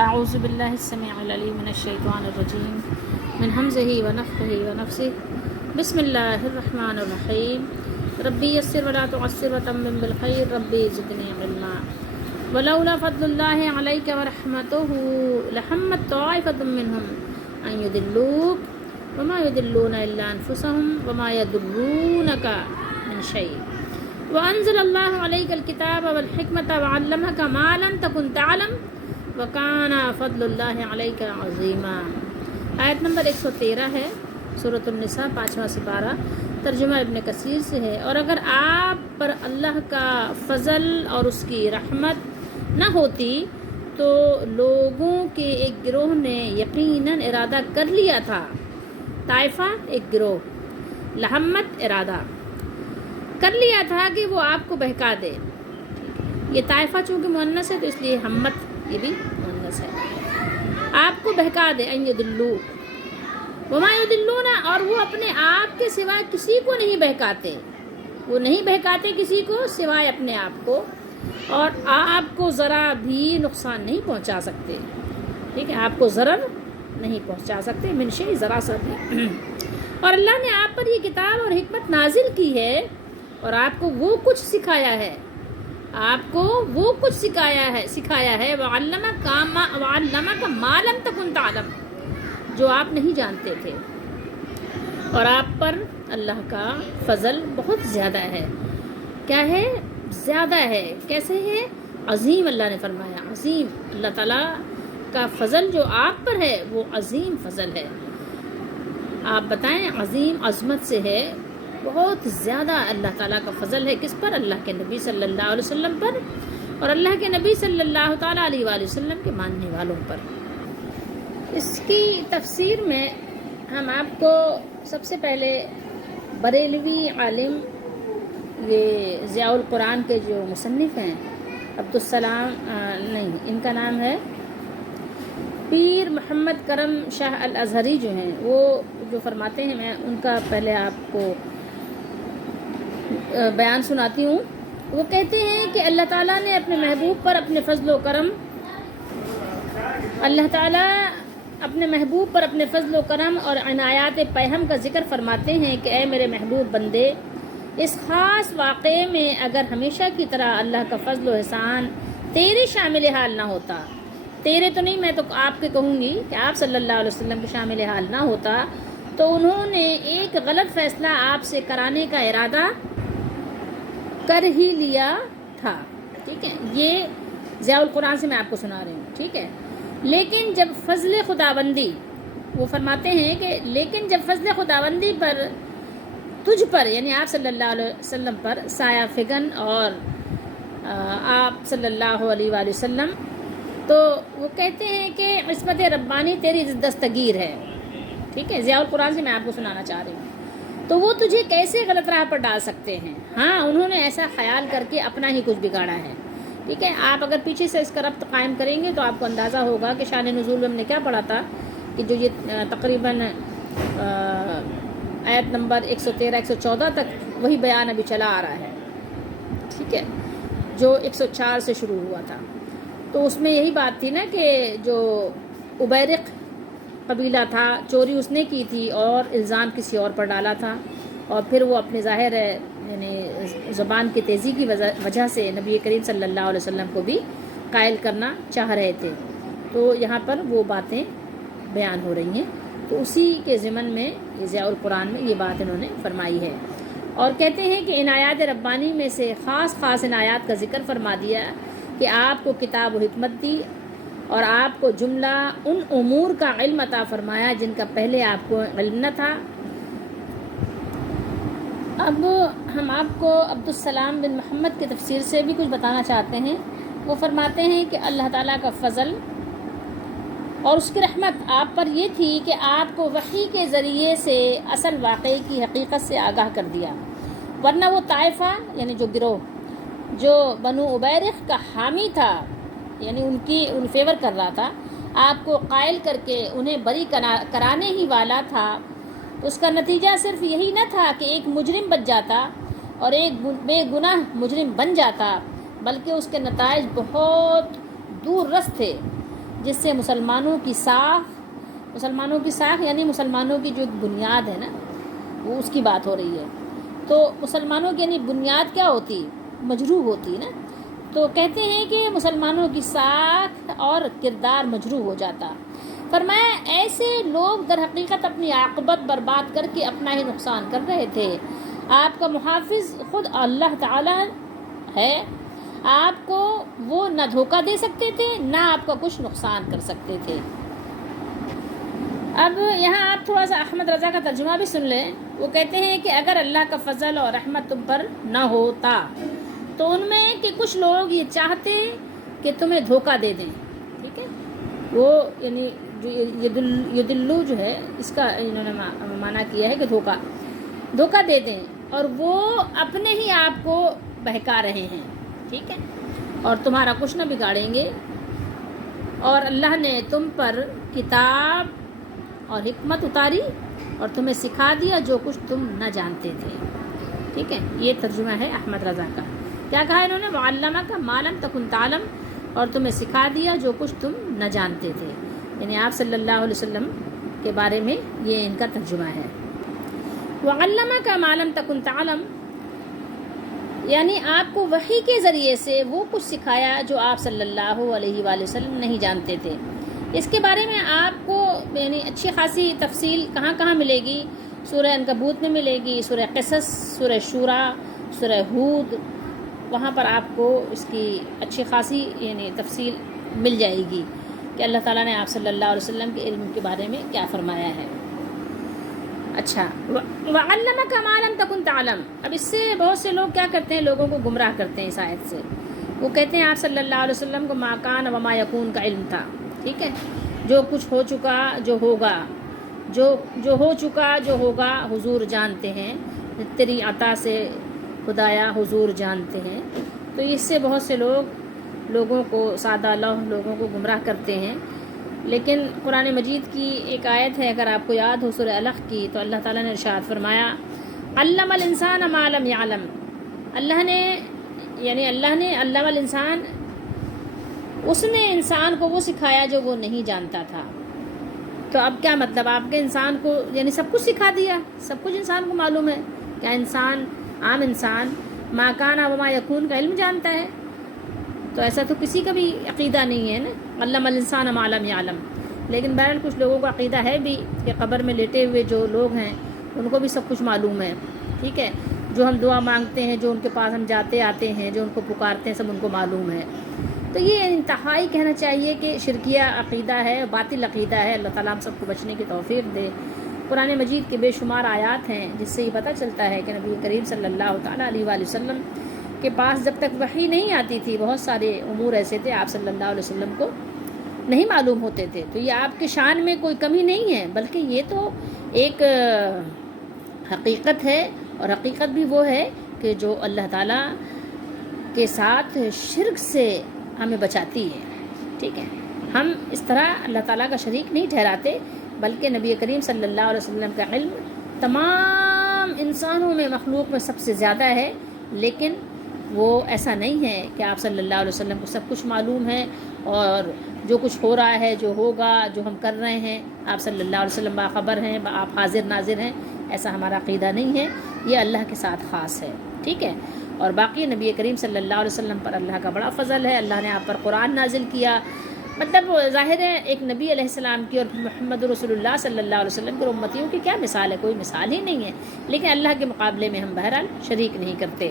اعوذ باللہ السمیع العلیم من الشیطان الرجیم من حمزہ ونفخہ ونفثہ بسم اللہ الرحمن الرحیم ربی یسر ولا تعسر وتمم بالخیر ربی زدنی علما ولولا فضل اللہ علیک ورحمتہ لہمت طائفۃ منہم ان یضلوک وما یضلون الا انفسهم وما یضرونک من شیء وانزل اللہ علیک الکتاب والحکمۃ وعلمک ما لم تکن تعلم وکان فضل اللہ علیک عظیما۔ آیت نمبر 113 ہے، سورۃ النساء 5واں سپارہ، ترجمہ ابن کثیر سے ہے۔ اور اگر آپ پر اللہ کا فضل اور اس کی رحمت نہ ہوتی تو لوگوں کے ایک گروہ نے یقیناً ارادہ کر لیا تھا، طائفہ ایک گروہ، لہمت ارادہ کر لیا تھا کہ وہ آپ کو بہکا دے۔ یہ طائفہ چونکہ مؤنث ہے تو اس لیے ہمت یہ بھی مؤنث ہے، آپ کو بہکا دے۔ ان یضلوک وما یضلون، اور وہ اپنے آپ کے سوائے کسی کو نہیں بہکاتے، وہ نہیں بہکاتے کسی کو سوائے اپنے آپ کو، اور آپ کو ذرا بھی نقصان نہیں پہنچا سکتے۔ ٹھیک ہے، آپ کو ضرر نہیں پہنچا سکتے، من شیء، ذرا سا بھی۔ اور اللہ نے آپ پر یہ کتاب اور حکمت نازل کی ہے اور آپ کو وہ کچھ سکھایا ہے، آپ کو وہ کچھ سکھایا ہے وعلمک ما لم تکن تعلم، جو آپ نہیں جانتے تھے۔ اور آپ پر اللہ کا فضل بہت زیادہ ہے۔ کیا ہے؟ زیادہ ہے۔ کیسے ہے؟ عظیم، اللہ نے فرمایا عظیم۔ اللہ تعالیٰ کا فضل جو آپ پر ہے وہ عظیم فضل ہے۔ آپ بتائیں، عظیم عظمت سے ہے، بہت زیادہ اللہ تعالیٰ کا فضل ہے۔ کس پر؟ اللہ کے نبی صلی اللہ علیہ وسلم پر، اور اللہ کے نبی صلی اللہ تعالیٰ علیہ وآلہ وسلم کے ماننے والوں پر۔ اس کی تفسیر میں ہم آپ کو سب سے پہلے بریلوی عالم، یہ ضیاء القرآن کے جو مصنف ہیں، ان کا نام ہے پیر محمد کرم شاہ الازہری جو ہیں، وہ جو فرماتے ہیں، میں ان کا پہلے آپ کو بیان سناتی ہوں۔ وہ کہتے ہیں کہ اللہ تعالیٰ نے اپنے محبوب پر اپنے فضل و کرم اور عنایات پہم کا ذکر فرماتے ہیں کہ اے میرے محبوب بندے، اس خاص واقعے میں اگر ہمیشہ کی طرح اللہ کا فضل و احسان تیرے شامل حال نہ ہوتا، تیرے تو نہیں، میں تو آپ کے کہوں گی کہ آپ صلی اللہ علیہ وسلم کے شامل حال نہ ہوتا تو انہوں نے ایک غلط فیصلہ آپ سے کرانے کا ارادہ کر ہی لیا تھا۔ ٹھیک ہے، یہ ضیاء القرآن سے میں آپ کو سنا رہی ہوں۔ ٹھیک ہے، لیکن جب فضل خداوندی، وہ فرماتے ہیں کہ لیکن جب فضل خداوندی پر تجھ پر، یعنی آپ صلی اللہ علیہ وسلم پر سایہ فگن، اور آپ صلی اللہ علیہ وآلہ وسلم، تو وہ کہتے ہیں کہ عصمت ربانی تیری دستگیر ہے۔ ٹھیک ہے، ضیاء القرآن سے میں آپ کو سنانا چاہ رہی ہوں۔ تو وہ تجھے کیسے غلط راہ پر ڈال سکتے ہیں؟ ہاں، انہوں نے ایسا خیال کر کے اپنا ہی کچھ بگاڑا ہے۔ ٹھیک ہے، آپ اگر پیچھے سے اس کا ربط قائم کریں گے تو آپ کو اندازہ ہوگا کہ شان نزول میں ہم نے کیا پڑھا تھا، کہ جو یہ تقریباً آیت نمبر 113 114 تک وہی بیان ابھی چلا آ رہا ہے۔ ٹھیک ہے، جو 104 سے شروع ہوا تھا، تو اس میں یہی بات تھی نا کہ جو عبیرق قبیلہ تھا، چوری اس نے کی تھی اور الزام کسی اور پر ڈالا تھا، اور پھر وہ اپنے ظاہر یعنی زبان کی تیزی کی وجہ سے نبی کریم صلی اللہ علیہ وسلم کو بھی قائل کرنا چاہ رہے تھے۔ تو یہاں پر وہ باتیں بیان ہو رہی ہیں، تو اسی کے ضمن میں ضیاء القرآن میں یہ بات انہوں نے فرمائی ہے۔ اور کہتے ہیں کہ عنایات ربانی میں سے خاص عنایات کا ذکر فرما دیا کہ آپ کو کتاب و حکمت دی اور آپ کو جملہ ان امور کا علم عطا فرمایا جن کا پہلے آپ کو علم نہ تھا۔ اب ہم آپ کو عبدالسلام بن محمد کی تفسیر سے بھی کچھ بتانا چاہتے ہیں۔ وہ فرماتے ہیں کہ اللہ تعالیٰ کا فضل اور اس کی رحمت آپ پر یہ تھی کہ آپ کو وحی کے ذریعے سے اصل واقعے کی حقیقت سے آگاہ کر دیا، ورنہ وہ طائفہ، یعنی جو گروہ جو بنو عبیرق کا حامی تھا، یعنی ان فیور کر رہا تھا، آپ کو قائل کر کے انہیں بری کرانے ہی والا تھا، اس کا نتیجہ صرف یہی نہ تھا کہ ایک مجرم بچ جاتا اور ایک بے گناہ مجرم بن جاتا، بلکہ اس کے نتائج بہت دور رس تھے۔ جس سے مسلمانوں کی ساکھ یعنی مسلمانوں کی جو بنیاد ہے نا، وہ اس کی بات ہو رہی ہے. تو مسلمانوں کی یعنی بنیاد کیا ہوتی؟ مجروح ہوتی نا. تو کہتے ہیں کہ مسلمانوں کی ساکھ اور کردار مجروح ہو جاتا. فرمایا ایسے لوگ در حقیقت اپنی عاقبت برباد کر کے اپنا ہی نقصان کر رہے تھے. آپ کا محافظ خود اللہ تعالی ہے. آپ کو وہ نہ دھوکہ دے سکتے تھے، نہ آپ کا کچھ نقصان کر سکتے تھے. اب یہاں آپ تھوڑا سا احمد رضا کا ترجمہ بھی سن لیں. وہ کہتے ہیں کہ اگر اللہ کا فضل اور رحمت تم پر نہ ہوتا تو ان میں کہ کچھ لوگ یہ چاہتے کہ تمہیں دھوکہ دے دیں. ٹھیک ہے، وہ یعنی یدلو جو ہے اس کا انہوں نے معنی کیا ہے کہ دھوکہ دے دیں، اور وہ اپنے ہی آپ کو بہکا رہے ہیں. ٹھیک ہے، اور تمہارا کچھ نہ بگاڑیں گے. اور اللہ نے تم پر کتاب اور حکمت اتاری اور تمہیں سکھا دیا جو کچھ تم نہ جانتے تھے. ٹھیک ہے، یہ ترجمہ ہے احمد رضا کا. کیا کہا انہوں نے؟ وعلمہ کا ما لم تکن تعلم، اور تمہیں سکھا دیا جو کچھ تم نہ جانتے تھے. یعنی آپ صلی اللہ علیہ وسلم کے بارے میں یہ ان کا ترجمہ ہے. وعلمہ کا ما لم تکن تعلم یعنی آپ کو وحی کے ذریعے سے وہ کچھ سکھایا جو آپ صلی اللہ علیہ وآلہ وسلم نہیں جانتے تھے. اس کے بارے میں آپ کو یعنی اچھی خاصی تفصیل کہاں کہاں ملے گی؟ سورہ عنکبوت میں ملے گی، سورہ قصص، سورہ شورا، سورہ ہود. وہاں پر آپ کو اس کی اچھی خاصی یعنی تفصیل مل جائے گی کہ اللہ تعالیٰ نے آپ صلی اللہ علیہ وسلم کے علم کے بارے میں کیا فرمایا ہے. اچھا، وعلمک ما لم تکن تعلم. اب اس سے بہت سے لوگ کیا کرتے ہیں، لوگوں کو گمراہ کرتے ہیں اس آیت سے. وہ کہتے ہیں آپ صلی اللہ علیہ وسلم کو ما کان و ما یکون کا علم تھا. ٹھیک ہے، جو کچھ ہو چکا، جو ہوگا، جو ہو چکا، جو ہوگا حضور جانتے ہیں. تیری عطا سے خدایا حضور جانتے ہیں. تو اس سے بہت سے لوگوں کو سادہ لوگوں کو گمراہ کرتے ہیں. لیکن قرآن مجید کی ایک آیت ہے، اگر آپ کو یاد ہو، سورہ الق کی، تو اللہ تعالیٰ نے ارشاد فرمایا علم الانسان ما لم یعلم. اللہ نے علم الانسان، اس نے انسان کو وہ سکھایا جو وہ نہیں جانتا تھا. تو اب کیا مطلب؟ آپ کے انسان کو یعنی سب کچھ سکھا دیا، سب کچھ انسان کو معلوم ہے. کیا انسان، عام انسان، ما کان و ما یکون کا علم جانتا ہے؟ تو ایسا تو کسی کا بھی عقیدہ نہیں ہے نا، علم الانسان ما لم یعلم. لیکن بہرحال کچھ لوگوں کا عقیدہ ہے بھی کہ قبر میں لیٹے ہوئے جو لوگ ہیں ان کو بھی سب کچھ معلوم ہے. ٹھیک ہے، جو ہم دعا مانگتے ہیں، جو ان کے پاس ہم جاتے آتے ہیں، جو ان کو پکارتے ہیں، سب ان کو معلوم ہے. تو یہ انتہائی کہنا چاہیے کہ شرکیہ عقیدہ ہے، باطل عقیدہ ہے. اللہ تعالیٰ ہم سب کو بچنے کی توفیق دے. قرآن مجید کے بے شمار آیات ہیں جس سے یہ پتہ چلتا ہے کہ نبی کریم صلی اللہ تعالیٰ علیہ وآلہ وسلم کے پاس جب تک وحی نہیں آتی تھی، بہت سارے امور ایسے تھے آپ صلی اللہ علیہ وسلم کو نہیں معلوم ہوتے تھے. تو یہ آپ کے شان میں کوئی کمی نہیں ہے، بلکہ یہ تو ایک حقیقت ہے. اور حقیقت بھی وہ ہے کہ جو اللہ تعالیٰ کے ساتھ شرک سے ہمیں بچاتی ہے. ٹھیک ہے، ہم اس طرح اللہ تعالیٰ کا شریک نہیں ٹھہراتے، بلکہ نبی کریم صلی اللہ علیہ وسلم کا علم تمام انسانوں میں، مخلوق میں سب سے زیادہ ہے. لیکن وہ ایسا نہیں ہے کہ آپ صلی اللہ علیہ وسلم کو سب کچھ معلوم ہے، اور جو کچھ ہو رہا ہے، جو ہوگا، جو ہم کر رہے ہیں، آپ صلی اللہ علیہ وسلم باخبر ہیں، آپ حاضر ناظر ہیں. ایسا ہمارا عقیدہ نہیں ہے، یہ اللہ کے ساتھ خاص ہے. ٹھیک ہے، اور باقی نبی کریم صلی اللہ علیہ وسلم پر اللہ کا بڑا فضل ہے. اللہ نے آپ پر قرآن نازل کیا. مطلب ظاہر ہے ایک نبی علیہ السلام کی اور محمد رسول اللہ صلی اللہ علیہ وسلم کے امتیوں کی کیا مثال ہے؟ کوئی مثال ہی نہیں ہے. لیکن اللہ کے مقابلے میں ہم بہرحال شریک نہیں کرتے.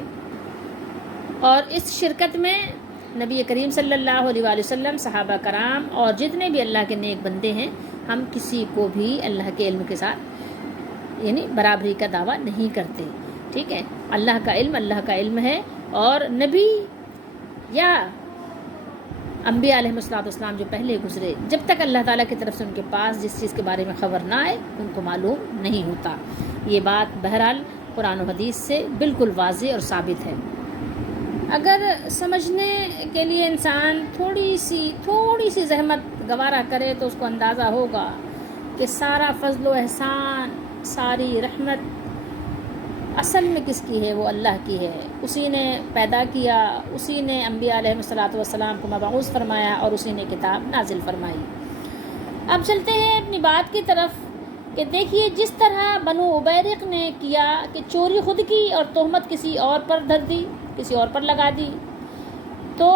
اور اس شرکت میں نبی کریم صلی اللہ علیہ وآلہ وسلم، صحابہ کرام اور جتنے بھی اللہ کے نیک بندے ہیں، ہم کسی کو بھی اللہ کے علم کے ساتھ یعنی برابری کا دعویٰ نہیں کرتے. ٹھیک ہے، اللہ کا علم ہے. اور نبی یا انبیاء علیہ السلام جو پہلے گزرے، جب تک اللہ تعالیٰ کی طرف سے ان کے پاس جس چیز کے بارے میں خبر نہ آئے، ان کو معلوم نہیں ہوتا. یہ بات بہرحال قرآن و حدیث سے بالکل واضح اور ثابت ہے. اگر سمجھنے کے لیے انسان تھوڑی سی زحمت گوارا کرے تو اس کو اندازہ ہوگا کہ سارا فضل و احسان، ساری رحمت اصل میں کس کی ہے؟ وہ اللہ کی ہے. اسی نے پیدا کیا، اسی نے انبیاء علیہ السلام کو مبعوث فرمایا اور اسی نے کتاب نازل فرمائی. اب چلتے ہیں اپنی بات کی طرف کہ دیکھیے جس طرح بنو ابیرق نے کیا کہ چوری خود کی اور تہمت کسی اور پر دھر دی، کسی اور پر لگا دی، تو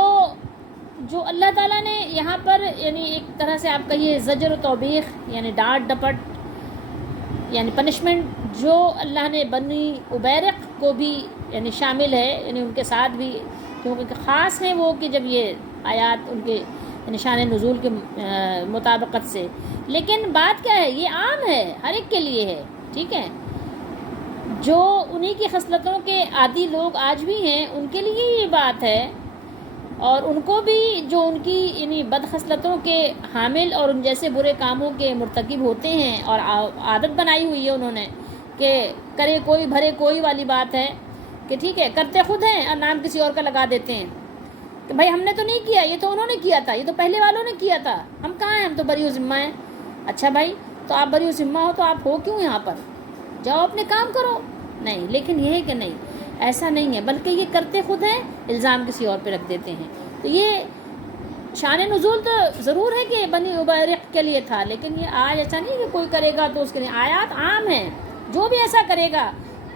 جو اللہ تعالیٰ نے یہاں پر یعنی ایک طرح سے آپ کہیے زجر و توبیخ یعنی ڈانٹ ڈپٹ یعنی پنشمنٹ جو اللہ نے بنی ابیرق کو بھی یعنی شامل ہے، یعنی ان کے ساتھ بھی، کیونکہ خاص ہیں وہ کہ جب یہ آیات ان کے نشان نزول کے مطابقت سے. لیکن بات کیا ہے، یہ عام ہے، ہر ایک کے لیے ہے. ٹھیک ہے، جو انہی کی خصلتوں کے عادی لوگ آج بھی ہیں ان کے لیے یہ بات ہے، اور ان کو بھی جو ان کی یعنی بد خصلتوں کے حامل اور ان جیسے برے کاموں کے مرتکب ہوتے ہیں اور عادت بنائی ہوئی ہے انہوں نے کہ کرے کوئی بھرے کوئی والی بات ہے کہ ٹھیک ہے کرتے خود ہیں اور نام کسی اور کا لگا دیتے ہیں کہ بھائی ہم نے تو نہیں کیا، یہ تو انہوں نے کیا تھا، یہ تو پہلے والوں نے کیا تھا، ہم کہاں ہیں، ہم تو بری و ذمہ ہیں. اچھا بھائی تو آپ بری و ذمہ ہو تو آپ ہو کیوں یہاں پر؟ جاؤ اپنے کام کرو. نہیں، لیکن یہ ہے کہ نہیں، ایسا نہیں ہے، بلکہ یہ کرتے خود ہیں، الزام کسی اور پہ رکھ دیتے ہیں. تو یہ شان نزول تو ضرور ہے کہ بنی ابیرق کے لیے تھا، لیکن یہ آج ایسا نہیں کہ کوئی کرے گا تو اس کے لیے آیات عام ہیں. جو بھی ایسا کرے گا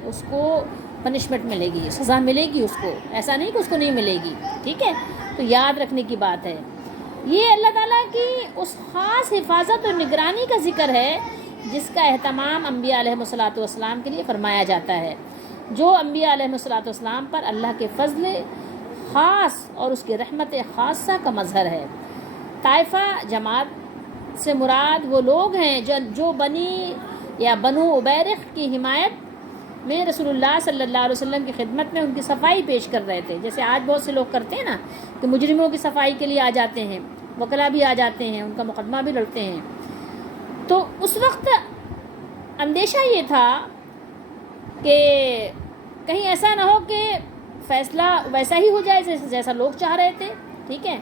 اس کو پنشمنٹ ملے گی، سزا ملے گی اس کو، ایسا نہیں کہ اس کو نہیں ملے گی. ٹھیک ہے، تو یاد رکھنے کی بات ہے. یہ اللہ تعالیٰ کی اس خاص حفاظت اور نگرانی کا ذکر ہے جس کا اہتمام انبیاء علیہ السلام کے لیے فرمایا جاتا ہے، جو انبیاء علیہ السلام پر اللہ کے فضل خاص اور اس کی رحمت خاصہ کا مظہر ہے. طائفہ جماعت سے مراد وہ لوگ ہیں جو بنی یا بنو ابیرق کی حمایت میں رسول اللہ صلی اللہ علیہ وسلم کی خدمت میں ان کی صفائی پیش کر رہے تھے. جیسے آج بہت سے لوگ کرتے ہیں نا کہ مجرموں کی صفائی کے لیے آ جاتے ہیں، وکلا بھی آ جاتے ہیں، ان کا مقدمہ بھی لڑتے ہیں. تو اس وقت اندیشہ یہ تھا کہ کہیں ایسا نہ ہو کہ فیصلہ ویسا ہی ہو جائے جیسا لوگ چاہ رہے تھے. ٹھیک ہے،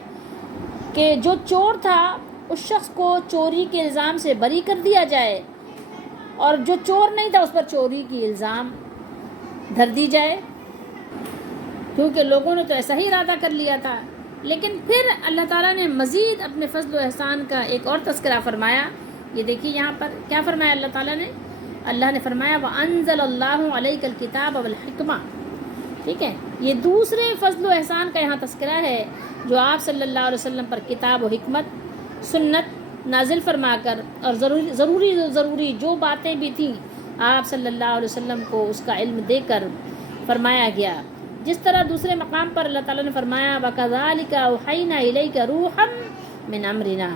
کہ جو چور تھا اس شخص کو چوری کے الزام سے بری کر دیا جائے اور جو چور نہیں تھا اس پر چوری کی الزام دھر دی جائے، کیونکہ لوگوں نے تو ایسا ہی ارادہ کر لیا تھا. لیکن پھر اللہ تعالیٰ نے مزید اپنے فضل و احسان کا ایک اور تذکرہ فرمایا. یہ دیکھیے یہاں پر کیا فرمایا اللہ تعالیٰ نے. اللہ نے فرمایا وَأَنزَلَ اللَّهُ عَلَيْكَ الْكِتَابَ وَالْحِكْمَةَ. ٹھیک ہے، یہ دوسرے فضل و احسان کا یہاں تذکرہ ہے جو آپ صلی اللہ علیہ وسلم پر کتاب و حکمت سنت نازل فرما کر اور ضروری جو باتیں بھی تھیں آپ صلی اللہ علیہ وسلم کو اس کا علم دے کر فرمایا گیا. جس طرح دوسرے مقام پر اللہ تعالیٰ نے فرمایا وَكَذَلِكَ أَوْحَيْنَا إِلَيْكَ رُوحًا مِّنْ أَمْرِنَا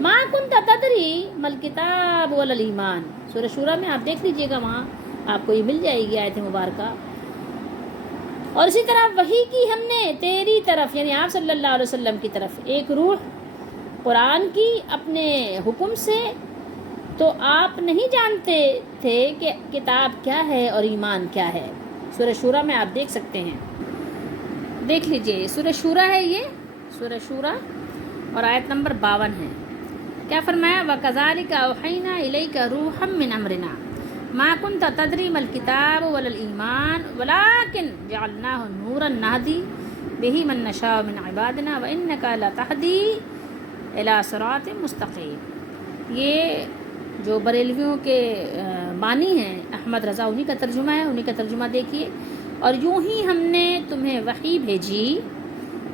مَا كُنْتَ تَدْرِي مَا الْكِتَابُ وَلَا الْإِيمَانُ. سورہ شورى میں آپ دیکھ لیجئے گا، وہاں آپ کو یہ مل جائے گی آیت مبارکہ. اور اسی طرح وحی کی ہم نے تیری طرف یعنی آپ صلی اللہ علیہ وسلم کی طرف ایک روح قرآن کی اپنے حکم سے، تو آپ نہیں جانتے تھے کہ کتاب کیا ہے اور ایمان کیا ہے. سورہ شورى میں آپ دیکھ سکتے ہیں، دیکھ لیجئے سورہ شورى ہے، یہ سورہ شورى اور آیت نمبر 52 ہے. کیا فرمایا وَكَذَلِكَ أَوْحَيْنَا إِلَيْكَ رُوحًا مِّنْ أَمْرِنَا مَا كُنْتَ تَدْرِي مَا الْكِتَابُ وَلَا الْإِيمَانُ وَلَكِنْ جَعَلْنَاهُ نُورًا نَهْدِي بِهِ مَن نَّشَاءُ مِنْ عِبَادِنَا وَإِنَّكَ لَتَهْدِي إِلَىٰ صِرَاطٍ مُسْتَقِيمٍ. یہ جو بریلویوں کے بانی ہیں احمد رضا، انہی کا ترجمہ ہے، انہی کا ترجمہ دیکھیے. اور یوں ہی ہم نے تمہیں وحی بھیجی،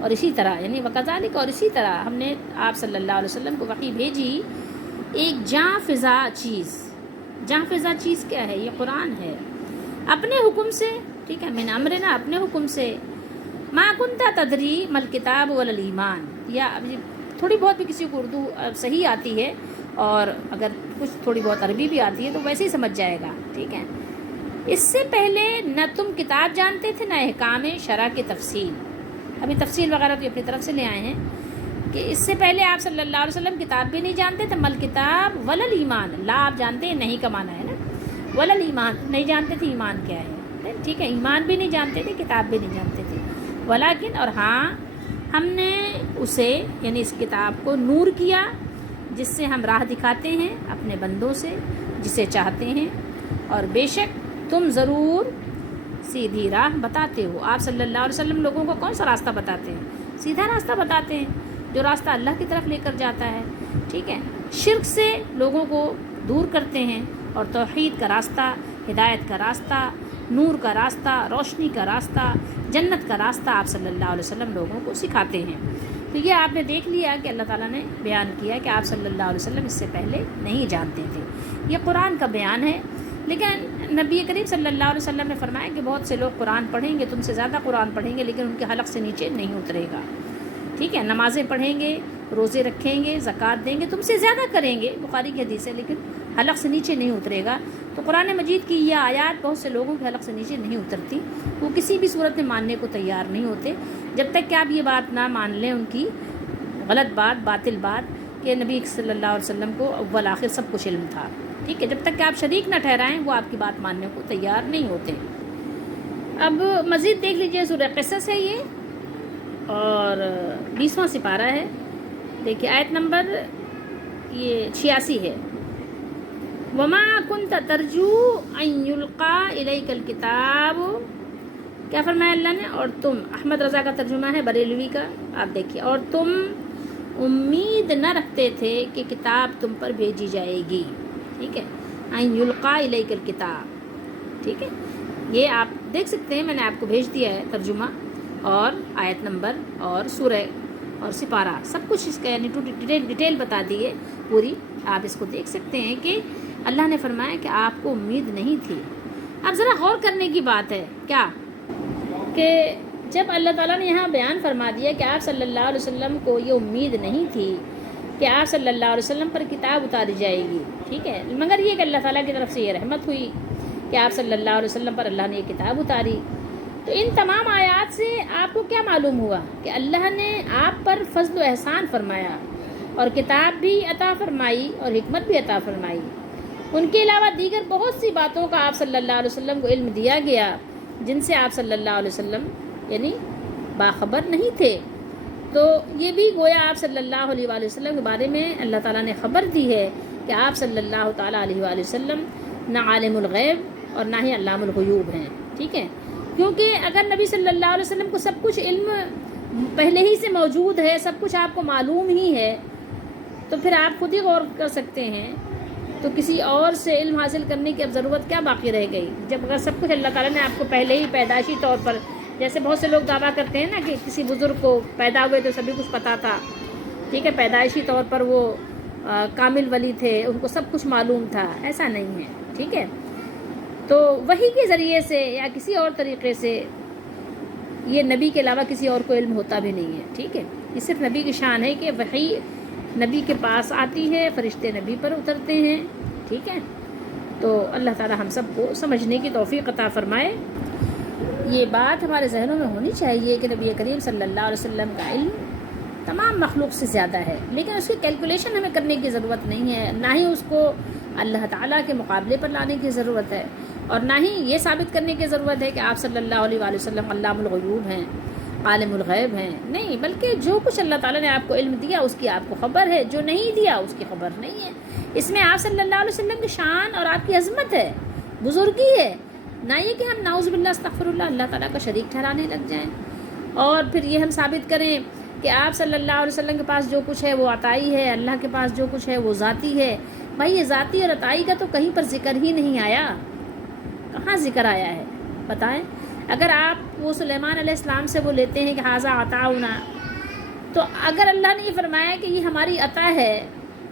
اور اسی طرح یعنی وکذالک، اور اسی طرح ہم نے آپ صلی اللہ علیہ وسلم کو وحی بھیجی ایک جاں فضا چیز. جاں فضا چیز کیا ہے؟ یہ قرآن ہے، اپنے حکم سے. ٹھیک ہے، من امرنا، اپنے حکم سے. ما کنت تدری مل کتاب والایمان. یا تھوڑی بہت بھی کسی کو اردو صحیح آتی ہے اور اگر کچھ تھوڑی بہت عربی بھی آتی ہے تو ویسے ہی سمجھ جائے گا. ٹھیک ہے، اس سے پہلے نہ تم کتاب جانتے تھے نہ احکام شرع کی تفصیل. ابھی تفصیل وغیرہ تو اپنی طرف سے لے آئے ہیں کہ اس سے پہلے آپ صلی اللہ علیہ وسلم کتاب بھی نہیں جانتے تھے. مل کتاب ولل ایمان، لا آپ جانتے ہیں نہیں کا معنی ہے نا، ولل ایمان نہیں جانتے تھے ایمان کیا ہے. ٹھیک ہے، ایمان بھی نہیں جانتے تھے، کتاب بھی نہیں جانتے تھے. ولیکن اور ہاں ہم نے اسے یعنی اس کتاب کو نور کیا جس سے ہم راہ دکھاتے ہیں اپنے بندوں سے جسے چاہتے ہیں. اور بے شک تم ضرور سیدھی راہ بتاتے ہو۔ آپ صلی اللہ علیہ وسلم لوگوں کو کون سا راستہ بتاتے ہیں؟ سیدھا راستہ بتاتے ہیں، جو راستہ اللہ کی طرف لے کر جاتا ہے، ٹھیک ہے۔ شرک سے لوگوں کو دور کرتے ہیں، اور توحید کا راستہ، ہدایت کا راستہ، نور کا راستہ، روشنی کا راستہ، جنت کا راستہ آپ صلی اللہ علیہ وسلم لوگوں کو سکھاتے ہیں۔ تو یہ آپ نے دیکھ لیا کہ اللہ تعالیٰ نے بیان کیا کہ آپ صلی اللہ علیہ وسلم اس سے پہلے نہیں جانتے تھے۔ یہ قرآن کا بیان ہے، لیکن نبی کریم صلی اللہ علیہ وسلم نے فرمایا کہ بہت سے لوگ قرآن پڑھیں گے، تم سے زیادہ قرآن پڑھیں گے، لیکن ان کے حلق سے نیچے نہیں اترے گا، ٹھیک ہے۔ نمازیں پڑھیں گے، روزے رکھیں گے، زکوٰۃ دیں گے، تم سے زیادہ کریں گے، بخاری کی حدیث ہے، لیکن حلق سے نیچے نہیں اترے گا۔ تو قرآن مجید کی یہ آیات بہت سے لوگوں کے حلق سے نیچے نہیں اترتی، وہ کسی بھی صورت میں ماننے کو تیار نہیں ہوتے جب تک کہ آپ یہ بات نہ مان لیں، ان کی غلط بات، باطل بات، کہ نبی صلی اللہ علیہ وسلم کو اول آخر سب کچھ علم تھا، ٹھیک ہے۔ جب تک کہ آپ شریک نہ ٹھہرائیں وہ آپ کی بات ماننے کو تیار نہیں ہوتے۔ اب مزید دیکھ لیجئے، سورہ قصص ہے یہ، اور 20واں سپارہ ہے، دیکھیے آیت نمبر یہ 86 ہے۔ وَمَا كُنْتَ تَرْجُو أَن يُلْقَى إِلَيْكَ الْكِتَابُ، کیا فرمایا اللہ نے؟ اور تم، احمد رضا کا ترجمہ ہے بریلوی کا، آپ دیکھیے، اور تم امید نہ رکھتے تھے کہ کتاب تم پر بھیجی جائے گی، ٹھیک ہے۔ أَن يُلْقَى إِلَيْكَ الْكِتَابُ، ٹھیک ہے۔ یہ آپ دیکھ سکتے ہیں، میں نے آپ کو بھیج دیا ہے ترجمہ اور آیت نمبر اور سورہ اور سپارہ، سب کچھ اس کا یعنی ڈیٹیل بتا دی ہے پوری، آپ اس کو دیکھ سکتے ہیں کہ اللہ نے فرمایا کہ آپ کو امید نہیں تھی۔ اب ذرا غور کرنے کی بات ہے کیا کہ جب اللہ تعالیٰ نے یہاں بیان فرما دیا کہ آپ صلی اللہ علیہ وسلم کو یہ امید نہیں تھی کہ آپ صلی اللہ علیہ وسلم پر کتاب اتاری جائے گی، ٹھیک ہے، مگر یہ کہ اللہ تعالیٰ کی طرف سے یہ رحمت ہوئی کہ آپ صلی اللہ علیہ وسلم پر اللہ نے یہ کتاب اتاری، تو ان تمام آیات سے آپ کو کیا معلوم ہوا کہ اللہ نے آپ پر فضل و احسان فرمایا اور کتاب بھی عطا فرمائی اور حکمت بھی عطا فرمائی۔ ان کے علاوہ دیگر بہت سی باتوں کا آپ صلی اللہ علیہ وسلم کو علم دیا گیا جن سے آپ صلی اللہ علیہ وسلم یعنی باخبر نہیں تھے، تو یہ بھی گویا آپ صلی اللہ علیہ وآلہ وسلم کے بارے میں اللہ تعالیٰ نے خبر دی ہے کہ آپ صلی اللہ تعالیٰ علیہ وآلہ وسلم نہ عالم الغیب اور نہ ہی علام الغیوب ہیں، ٹھیک ہے۔ کیونکہ اگر نبی صلی اللہ علیہ وسلم کو سب کچھ علم پہلے ہی سے موجود ہے، سب کچھ آپ کو معلوم ہی ہے، تو پھر آپ خود ہی غور کر سکتے ہیں، تو کسی اور سے علم حاصل کرنے کی اب ضرورت کیا باقی رہ گئی؟ جب اگر سب کچھ اللہ تعالیٰ نے آپ کو پہلے ہی پیدائشی طور پر، جیسے بہت سے لوگ دعویٰ کرتے ہیں نا کہ کسی بزرگ کو پیدا ہوئے تو سبھی کچھ پتہ تھا، ٹھیک ہے، پیدائشی طور پر وہ کامل ولی تھے، ان کو سب کچھ معلوم تھا، ایسا نہیں ہے، ٹھیک ہے۔ تو وحی کے ذریعے سے یا کسی اور طریقے سے یہ نبی کے علاوہ کسی اور کو علم ہوتا بھی نہیں ہے، ٹھیک ہے۔ یہ صرف نبی کی شان ہے کہ وحی نبی کے پاس آتی ہے، فرشتے نبی پر اترتے ہیں، ٹھیک ہے۔ تو اللہ تعالی ہم سب کو سمجھنے کی توفیق عطا فرمائے۔ یہ بات ہمارے ذہنوں میں ہونی چاہیے کہ نبی کریم صلی اللہ علیہ وسلم کا علم تمام مخلوق سے زیادہ ہے، لیکن اس کی کیلکولیشن ہمیں کرنے کی ضرورت نہیں ہے، نہ ہی اس کو اللہ تعالیٰ کے مقابلے پر لانے کی ضرورت ہے، اور نہ ہی یہ ثابت کرنے کی ضرورت ہے کہ آپ صلی اللہ علیہ وآلہ وسلم علام الغیوب ہیں، عالم الغیب ہیں، نہیں، بلکہ جو کچھ اللہ تعالیٰ نے آپ کو علم دیا اس کی آپ کو خبر ہے، جو نہیں دیا اس کی خبر نہیں ہے۔ اس میں آپ صلی اللہ علیہ وسلم کی شان اور آپ کی عظمت ہے، بزرگی ہے، نہ یہ کہ ہم نعوذ باللہ استغفر اللہ تعالیٰ کا شریک ٹھہرانے لگ جائیں، اور پھر یہ ہم ثابت کریں کہ آپ صلی اللہ علیہ وسلم کے پاس جو کچھ ہے وہ عطائی ہے، اللہ کے پاس جو کچھ ہے وہ ذاتی ہے۔ بھائی یہ ذاتی اور عطائی کا تو کہیں پر ذکر ہی نہیں آیا، کہاں ذکر آیا ہے بتائیں؟ اگر آپ وہ سلیمان علیہ السلام سے وہ لیتے ہیں کہ ھذا عطاؤنا، تو اگر اللہ نے یہ فرمایا کہ یہ ہماری عطا ہے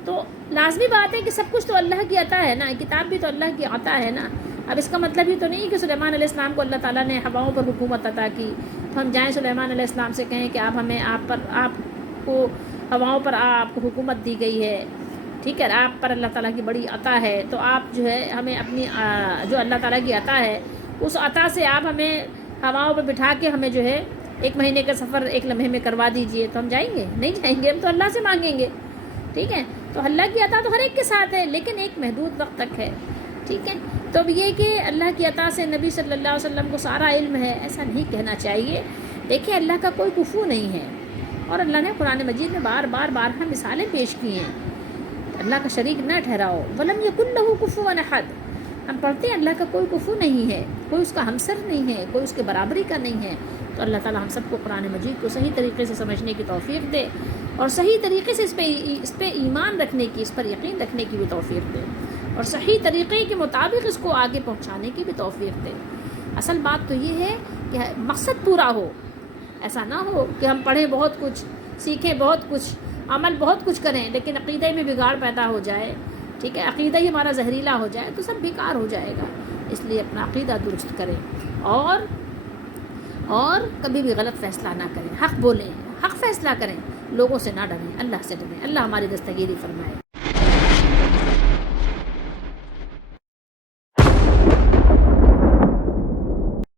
تو لازمی بات ہے کہ سب کچھ تو اللہ کی عطا ہے نا، کتاب بھی تو اللہ کی عطا ہے نا۔ اب اس کا مطلب یہ تو نہیں کہ سلیمان علیہ السلام کو اللہ تعالیٰ نے ہواؤں پر حکومت عطا کی، تو ہم جائیں سلیمان علیہ السلام سے کہیں کہ آپ کو ہواؤں پر آپ کو حکومت دی گئی ہے، ٹھیک ہے، آپ پر اللہ تعالیٰ کی بڑی عطا ہے، تو آپ جو ہے ہمیں اپنی جو اللہ تعالیٰ کی عطا ہے اس عطا سے آپ ہمیں ہواؤں پر بٹھا کے ہمیں جو ہے 1 مہینے کا سفر 1 لمحے میں کروا دیجئے، تو ہم جائیں گے؟ نہیں جائیں گے، ہم تو اللہ سے مانگیں گے، ٹھیک ہے۔ تو اللہ کی عطا تو ہر ایک کے ساتھ ہے، لیکن ایک محدود وقت تک ہے، ٹھیک ہے۔ تو اب یہ کہ اللہ کی عطا سے نبی صلی اللہ علیہ وسلم کو سارا علم ہے، ایسا نہیں کہنا چاہیے۔ دیکھیں اللہ کا کوئی کفو نہیں ہے، اور اللہ نے قرآن مجید میں بار بار مثالیں پیش کی ہیں، اللہ کا شریک نہ ٹھہراؤ، وَلَمْ يَكُنْ لَهُ كُفُوًا أَحَدٌ۔ ہم پڑھتے ہیں اللہ کا کوئی کفو نہیں ہے، کوئی اس کا ہمسر نہیں ہے، کوئی اس کے برابری کا نہیں ہے. تو اللہ تعالیٰ ہم سب کو قرآن مجید کو صحیح طریقے سے سمجھنے کی توفیق دے، اور صحیح طریقے سے اس پہ ایمان رکھنے کی، اس پر یقین رکھنے کی بھی توفیق دے، اور صحیح طریقے کے مطابق اس کو آگے پہنچانے کی بھی توفیق دے. اصل بات تو یہ ہے کہ مقصد پورا ہو. ایسا نہ ہو کہ ہم پڑھیں بہت کچھ، سیکھیں بہت کچھ، عمل بہت کچھ کریں، لیکن عقیدے میں بگاڑ پیدا ہو جائے، ٹھیک ہے، عقیدہ ہی ہمارا زہریلا ہو جائے تو سب بیکار ہو جائے گا. اس لیے اپنا عقیدہ درست کریں، اور کبھی بھی غلط فیصلہ نہ کریں، حق بولیں، حق فیصلہ کریں، لوگوں سے نہ ڈریں، اللہ سے ڈریں. اللہ ہماری دستگیری فرمائے.